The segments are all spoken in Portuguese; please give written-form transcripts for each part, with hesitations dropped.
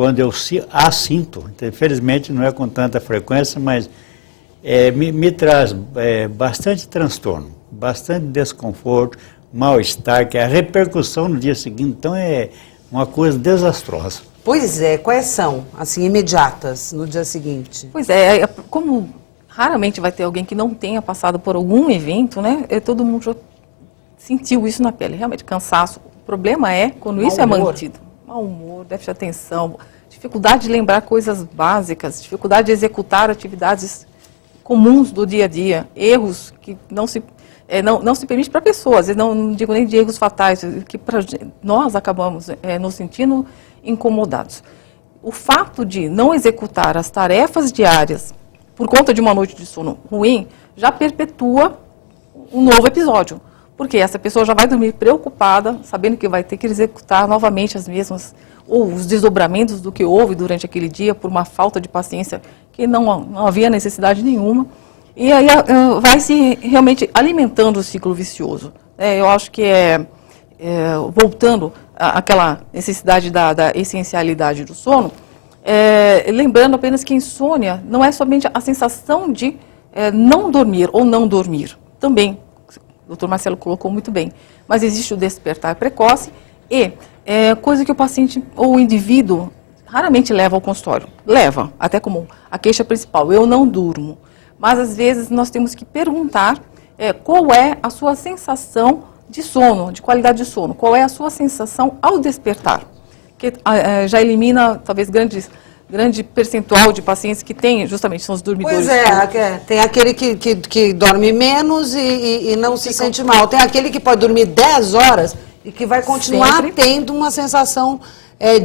quando eu sinto, então, infelizmente não é com tanta frequência, mas me traz bastante transtorno, bastante desconforto, mal-estar, que a repercussão no dia seguinte, então, é uma coisa desastrosa. Pois é, quais são, assim, imediatas no dia seguinte? Pois é, como raramente vai ter alguém que não tenha passado por algum evento, né? Todo mundo já sentiu isso na pele, realmente, cansaço. O problema é quando isso é mantido. Mau humor, déficit de atenção, dificuldade de lembrar coisas básicas, dificuldade de executar atividades comuns do dia a dia, erros que não se permite para pessoas, não digo nem de erros fatais, que nós acabamos nos sentindo incomodados. O fato de não executar as tarefas diárias por conta de uma noite de sono ruim já perpetua um novo episódio, porque essa pessoa já vai dormir preocupada, sabendo que vai ter que executar novamente as mesmas, ou os desdobramentos do que houve durante aquele dia, por uma falta de paciência que não havia necessidade nenhuma, e aí vai se realmente alimentando o ciclo vicioso. Eu acho que voltando àquela necessidade da essencialidade do sono, lembrando apenas que insônia não é somente a sensação de não dormir ou não dormir, também, o Dr. Marcelo colocou muito bem, mas existe o despertar precoce e coisa que o paciente ou o indivíduo raramente leva ao consultório. Leva, até como a queixa principal, eu não durmo. Mas às vezes nós temos que perguntar qual é a sua sensação de sono, de qualidade de sono, qual é a sua sensação ao despertar. Que já elimina talvez grande percentual de pacientes que tem, justamente, são os dormidores. Pois tem aquele que dorme menos e não se sente mal. Tem aquele que pode dormir 10 horas e que vai continuar tendo uma sensação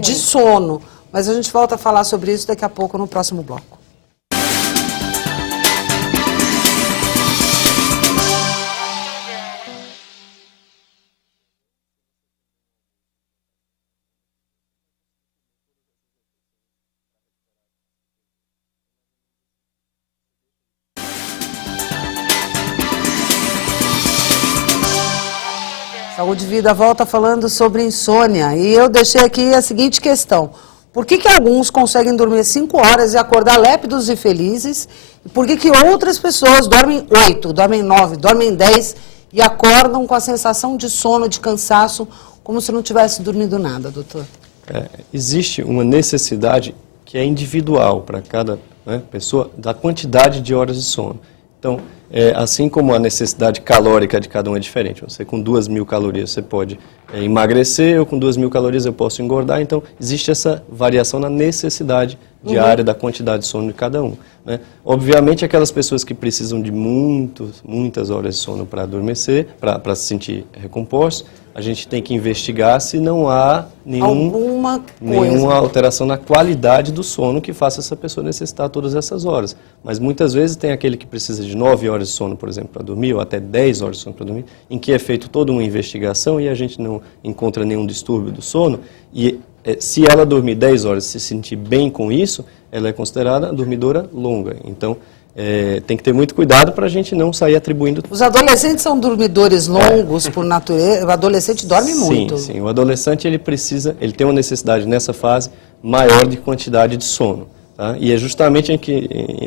de sono. Mas a gente volta a falar sobre isso daqui a pouco no próximo bloco. Saúde e Vida volta falando sobre insônia. E eu deixei aqui a seguinte questão. Por que alguns conseguem dormir 5 horas e acordar lépidos e felizes? E por que outras pessoas dormem 8, dormem 9, dormem 10 e acordam com a sensação de sono, de cansaço, como se não tivesse dormido nada, doutor? Existe uma necessidade que é individual para cada pessoa da quantidade de horas de sono. Então, assim como a necessidade calórica de cada um é diferente, você com 2.000 calorias você pode emagrecer, eu com 2.000 calorias eu posso engordar, então existe essa variação na necessidade diária da quantidade de sono de cada um. Né? Obviamente, aquelas pessoas que precisam de muitas horas de sono para adormecer, para se sentir recompostos, a gente tem que investigar se não há nenhuma alteração na qualidade do sono que faça essa pessoa necessitar todas essas horas. Mas muitas vezes tem aquele que precisa de 9 horas de sono, por exemplo, para dormir, ou até 10 horas de sono para dormir, em que é feita toda uma investigação e a gente não encontra nenhum distúrbio do sono. E se ela dormir 10 horas e se sentir bem com isso, ela é considerada dormidora longa. Então, tem que ter muito cuidado para a gente não sair atribuindo... Os adolescentes são dormidores longos por natureza? O adolescente dorme muito? Sim. O adolescente ele tem uma necessidade nessa fase maior de quantidade de sono. Tá? E é justamente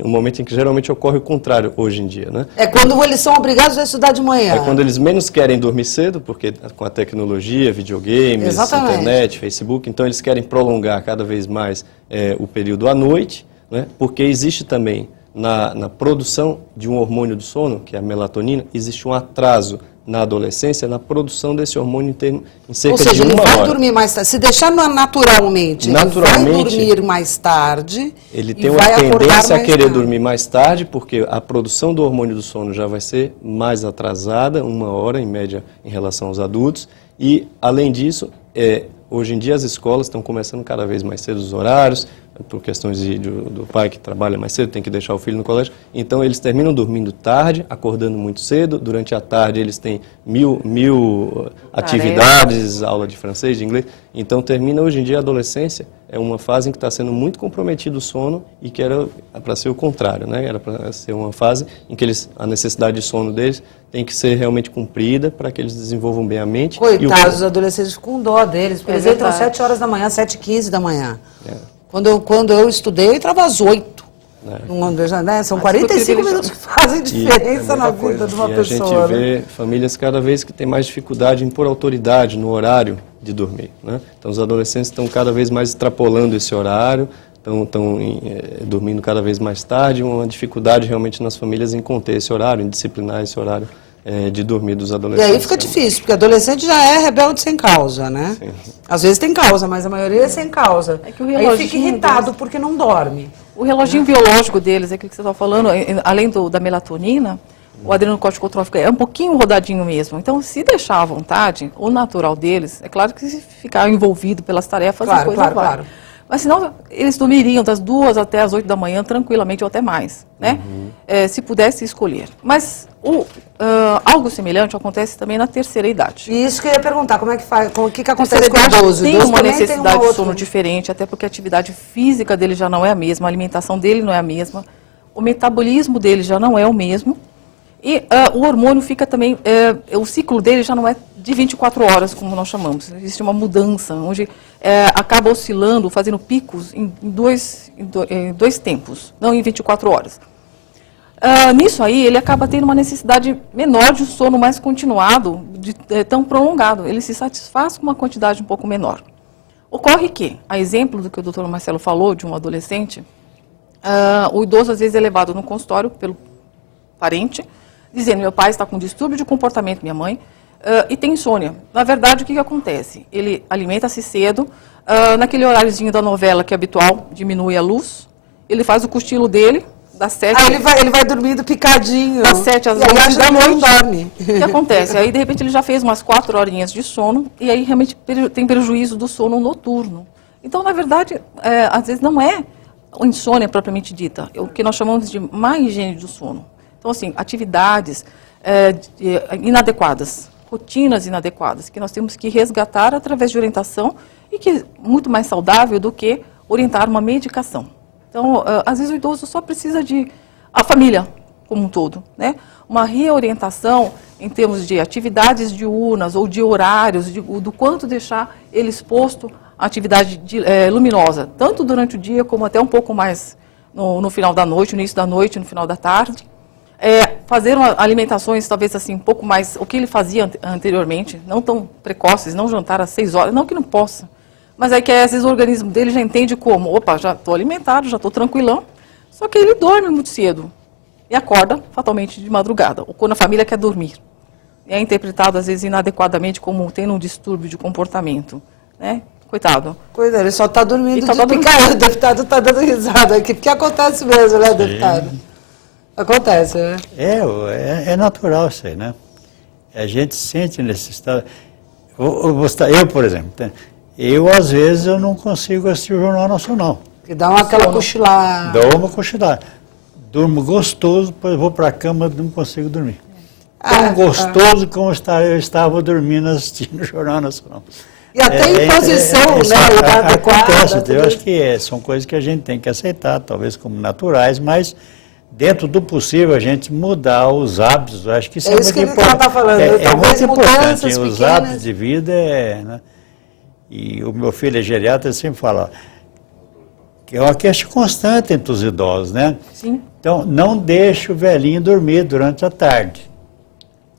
o momento em que geralmente ocorre o contrário hoje em dia. Né? É quando eles são obrigados a estudar de manhã. É quando eles menos querem dormir cedo, porque com a tecnologia, videogames, internet, Facebook, então eles querem prolongar cada vez mais o período à noite, né? Porque existe também na produção de um hormônio do sono, que é a melatonina, existe um atraso na adolescência, na produção desse hormônio em cerca de 1 hora. Ou seja, ele vai dormir mais tarde. Se deixar naturalmente, ele vai dormir mais tarde. Ele tem uma tendência a querer dormir mais tarde, porque a produção do hormônio do sono já vai ser mais atrasada, 1 hora em média em relação aos adultos. E, além disso, hoje em dia as escolas estão começando cada vez mais cedo os horários, por questões do pai que trabalha mais cedo, tem que deixar o filho no colégio. Então, eles terminam dormindo tarde, acordando muito cedo. Durante a tarde, eles têm mil atividades, aula de francês, de inglês. Então, termina hoje em dia a adolescência. É uma fase em que está sendo muito comprometido o sono e que era para ser o contrário, né? Era para ser uma fase em que a necessidade de sono deles tem que ser realmente cumprida para que eles desenvolvam bem a mente. Coitados, os adolescentes com dó deles, porque eles entram às 7 horas da manhã, 7h15 da manhã. Quando eu estudei, eu entrava às 8. Né? São 45 minutos que fazem diferença na vida de uma pessoa. A gente vê famílias cada vez que têm mais dificuldade em pôr autoridade no horário de dormir. Né? Então, os adolescentes estão cada vez mais extrapolando esse horário, estão dormindo cada vez mais tarde, uma dificuldade realmente nas famílias em conter esse horário, em disciplinar esse horário de dormir dos adolescentes. E aí fica difícil, porque adolescente já é rebelde sem causa, né? Sim. Às vezes tem causa, mas a maioria é sem causa. É que o aí fica irritado porque não dorme. O reloginho biológico deles, é aquilo que você estava falando, além da melatonina, o adrenocorticotrófico é um pouquinho rodadinho mesmo. Então, se deixar à vontade, o natural deles, é claro que se ficar envolvido pelas tarefas, a coisa vai. Claro. Mas senão, eles dormiriam das 2 até as 8 da manhã, tranquilamente, ou até mais, né? Se pudesse escolher. Mas algo semelhante acontece também na terceira idade. E isso que eu ia perguntar, como é que faz, o que acontece com o idoso? Tem uma necessidade de sono diferente, até porque a atividade física dele já não é a mesma, a alimentação dele não é a mesma, o metabolismo dele já não é o mesmo, e o hormônio fica também, o ciclo dele já não é de 24 horas, como nós chamamos. Existe uma mudança, onde acaba oscilando, fazendo picos em dois tempos, não em 24 horas. Nisso aí, ele acaba tendo uma necessidade menor de sono mais continuado, tão prolongado. Ele se satisfaz com uma quantidade um pouco menor. Ocorre que, a exemplo do que o Dr. Marcelo falou, de um adolescente, o idoso às vezes é levado no consultório pelo parente, dizendo, meu pai está com distúrbio de comportamento, minha mãe, e tem insônia. Na verdade, o que acontece? Ele alimenta-se cedo, naquele horáriozinho da novela que é habitual, diminui a luz, ele faz o cochilo dele, das 7... ele vai dormindo picadinho. Das 7 às 11 da noite. Dorme. O que acontece? Aí, de repente, ele já fez umas 4 horinhas de sono, e aí realmente tem prejuízo do sono noturno. Então, na verdade, às vezes não é insônia propriamente dita, é o que nós chamamos de má higiene do sono. Então, assim, atividades inadequadas, rotinas inadequadas, que nós temos que resgatar através de orientação e que é muito mais saudável do que orientar uma medicação. Então, às vezes o idoso só precisa a família como um todo, né? Uma reorientação em termos de atividades diurnas ou de horários, do quanto deixar ele exposto à atividade luminosa, tanto durante o dia como até um pouco mais no final da noite, no início da noite, no final da tarde. Fazer alimentações talvez assim um pouco mais, o que ele fazia anteriormente, não tão precoces, não jantar às 6 horas, não que não possa, mas aí que às vezes o organismo dele já entende como, opa, já estou alimentado, já estou tranquilão, só que ele dorme muito cedo e acorda fatalmente de madrugada, ou quando a família quer dormir. E é interpretado às vezes inadequadamente como tendo um distúrbio de comportamento, né? Coitado. Coitado, ele só está dormindo de picada, o deputado está dando risada aqui, porque acontece mesmo, né, deputado? Acontece, né? É natural isso aí, né? A gente sente necessidade. Eu, por exemplo, às vezes eu não consigo assistir o Jornal Nacional. Que dá aquela cochilada. Dá uma cochilada. Durmo gostoso, depois vou para a cama e não consigo dormir. Tão gostoso como eu estava dormindo assistindo o Jornal Nacional. E até em posição, né? Acontece, eu acho que são coisas que a gente tem que aceitar, talvez como naturais, mas dentro do possível a gente mudar os hábitos. Eu acho que isso é muito importante. Está falando. É muito importante. Os hábitos de vida né? E o meu filho é geriatra, ele sempre fala que é uma queixa constante entre os idosos, né? Sim. Então, não deixe o velhinho dormir durante a tarde.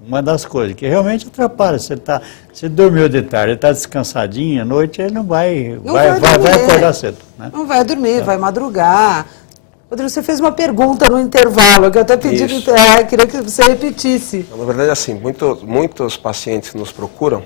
Uma das coisas que realmente atrapalha. Você dormiu de tarde, ele está descansadinho, à noite ele vai acordar cedo. Né? Não vai dormir, vai madrugar. Rodrigo, você fez uma pergunta no intervalo, que eu até pedi, queria que você repetisse. Na verdade, assim, muitos pacientes nos procuram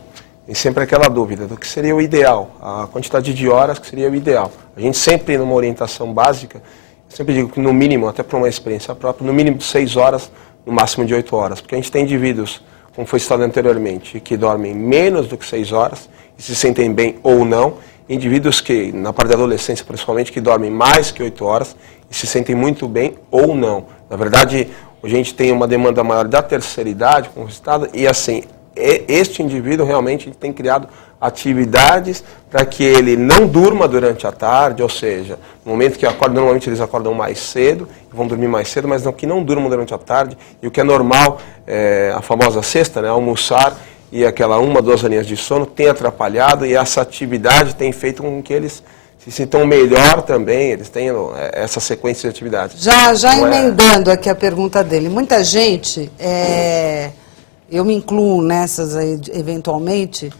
e sempre aquela dúvida do que seria o ideal, a quantidade de horas que seria o ideal. A gente sempre, numa orientação básica, sempre digo que no mínimo, até para uma experiência própria, no mínimo de 6 horas, no máximo de 8 horas. Porque a gente tem indivíduos, como foi citado anteriormente, que dormem menos do que 6 horas e se sentem bem ou não. Indivíduos que, na parte da adolescência principalmente, que dormem mais que 8 horas e se sentem muito bem ou não. Na verdade, a gente tem uma demanda maior da terceira idade, como citado, e assim, este indivíduo realmente tem criado atividades para que ele não durma durante a tarde, ou seja, no momento que acorda, normalmente eles acordam mais cedo, vão dormir mais cedo, mas não que não durmam durante a tarde, e o que é normal, a famosa siesta, né, almoçar e aquela 1, 2 horinhas de sono tem atrapalhado, e essa atividade tem feito com que eles se sintam melhor também, eles têm essa sequência de atividades. Já Não emendando aqui a pergunta dele, muita gente, eu me incluo nessas aí, eventualmente,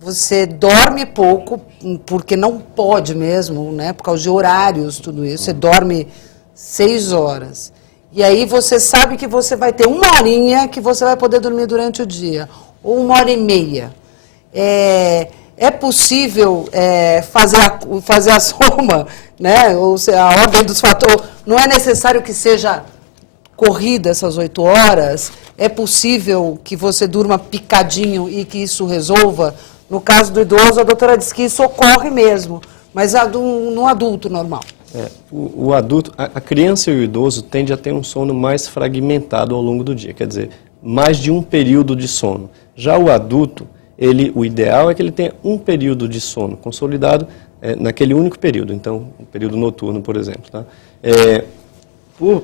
você dorme pouco, porque não pode mesmo, né, por causa de horários, tudo isso, você dorme 6 horas. E aí você sabe que você vai ter 1 horinha que você vai poder dormir durante o dia, ou 1h30. É possível fazer a soma, né? Ou seja, a ordem dos fatores. Não é necessário que seja corrida essas 8 horas. É possível que você durma picadinho e que isso resolva. No caso do idoso, a doutora disse que isso ocorre mesmo, mas no adulto normal. O adulto, a criança e o idoso tendem a ter um sono mais fragmentado ao longo do dia, quer dizer, mais de um período de sono. Já o adulto, o ideal é que ele tenha um período de sono consolidado naquele único período, então, o período noturno, por exemplo. Tá?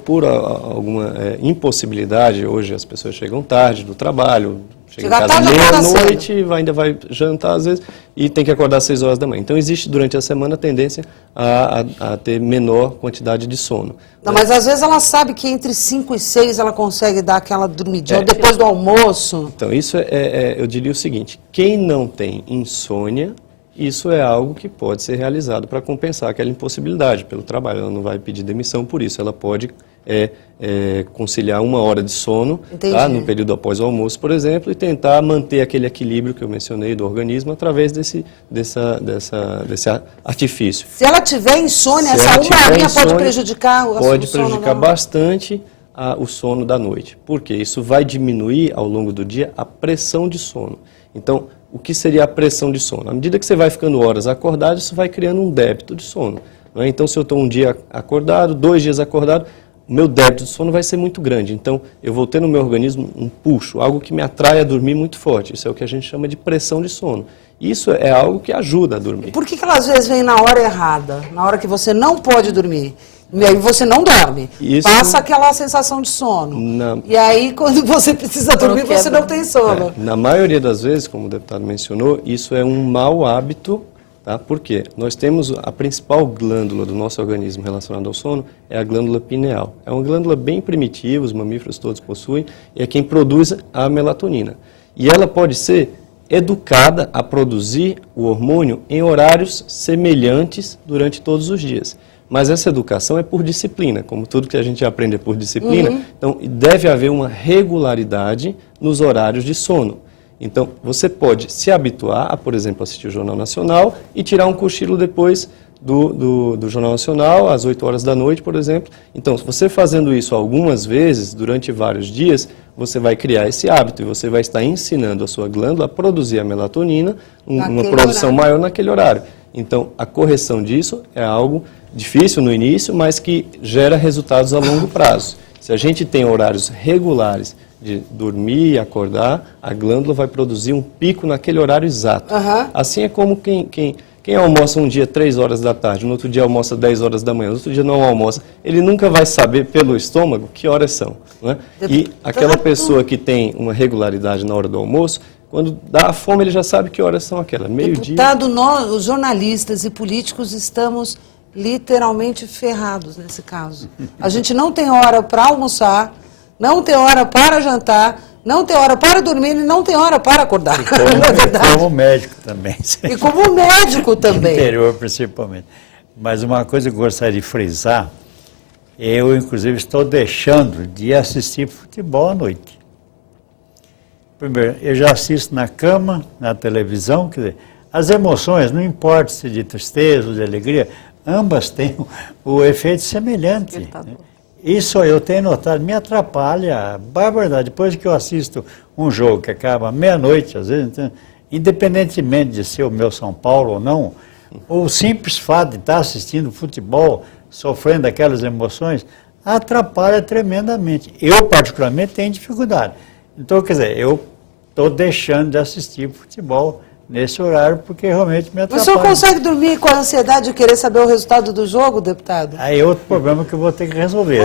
Por alguma impossibilidade, hoje as pessoas chegam tarde do trabalho, chegam em casa meia-noite, ainda vai jantar às vezes, e tem que acordar às 6 horas da manhã. Então, existe durante a semana a tendência a ter menor quantidade de sono. Não, mas às vezes ela sabe que entre 5 e 6 ela consegue dar aquela dormidinha, ou depois do almoço. Então, isso eu diria o seguinte, quem não tem insônia, isso é algo que pode ser realizado para compensar aquela impossibilidade pelo trabalho. Ela não vai pedir demissão por isso, ela pode conciliar 1 hora de sono, tá, no período após o almoço, por exemplo, e tentar manter aquele equilíbrio que eu mencionei do organismo através desse artifício. Se ela tiver insônia, essa 1 horinha pode prejudicar o sono? Pode prejudicar bastante o sono da noite. Por quê? Isso vai diminuir ao longo do dia a pressão de sono. Então, o que seria a pressão de sono? À medida que você vai ficando horas acordado, isso vai criando um débito de sono. Não é? Então, se eu estou um dia acordado, 2 dias acordado, o meu débito de sono vai ser muito grande. Então, eu vou ter no meu organismo um puxo, algo que me atrai a dormir muito forte. Isso é o que a gente chama de pressão de sono. Isso é algo que ajuda a dormir. Por que ela às vezes vem na hora errada, na hora que você não pode dormir? E aí você não dorme, passa aquela sensação de sono. E aí, quando você precisa dormir, você não tem sono. Na maioria das vezes, como o deputado mencionou, isso é um mau hábito. Tá? Por quê? Nós temos a principal glândula do nosso organismo relacionada ao sono, é a glândula pineal. É uma glândula bem primitiva, os mamíferos todos possuem, e é quem produz a melatonina. E ela pode ser educada a produzir o hormônio em horários semelhantes durante todos os dias. Mas essa educação é por disciplina, como tudo que a gente aprende é por disciplina. Então, deve haver uma regularidade nos horários de sono. Então, você pode se habituar a, por exemplo, assistir o Jornal Nacional e tirar um cochilo depois do Jornal Nacional, às 8 horas da noite, por exemplo. Então, você fazendo isso algumas vezes, durante vários dias, você vai criar esse hábito e você vai estar ensinando a sua glândula a produzir a melatonina, uma produção maior naquele horário. Então, a correção disso é algo difícil no início, mas que gera resultados a longo prazo. Se a gente tem horários regulares de dormir e acordar, a glândula vai produzir um pico naquele horário exato. Assim é como quem almoça um dia 3 horas da tarde, no outro dia almoça 10 horas da manhã, no outro dia não almoça, ele nunca vai saber pelo estômago que horas são. Né? E aquela pessoa que tem uma regularidade na hora do almoço, quando dá a fome, ele já sabe que horas são aquelas, meio-dia. Deputado, nós, os jornalistas e políticos, estamos literalmente ferrados nesse caso. A gente não tem hora para almoçar, não tem hora para jantar, não tem hora para dormir e não tem hora para acordar. E como médico também. E como médico também. No interior, principalmente. Mas uma coisa que eu gostaria de frisar, eu, inclusive, estou deixando de assistir futebol à noite. Primeiro, eu já assisto na cama, na televisão, quer dizer, as emoções, não importa se de tristeza ou de alegria, ambas têm o efeito semelhante. Né? Isso eu tenho notado, me atrapalha, barbaridade. Depois que eu assisto um jogo que acaba meia-noite, às vezes, então, independentemente de ser o meu São Paulo ou não, o simples fato de estar assistindo futebol, sofrendo aquelas emoções, atrapalha tremendamente. Eu, particularmente, tenho dificuldade. Então, quer dizer, eu estou deixando de assistir futebol nesse horário, porque realmente me atrapalha. O senhor consegue dormir com a ansiedade de querer saber o resultado do jogo, deputado? Aí é outro problema que eu vou ter que resolver.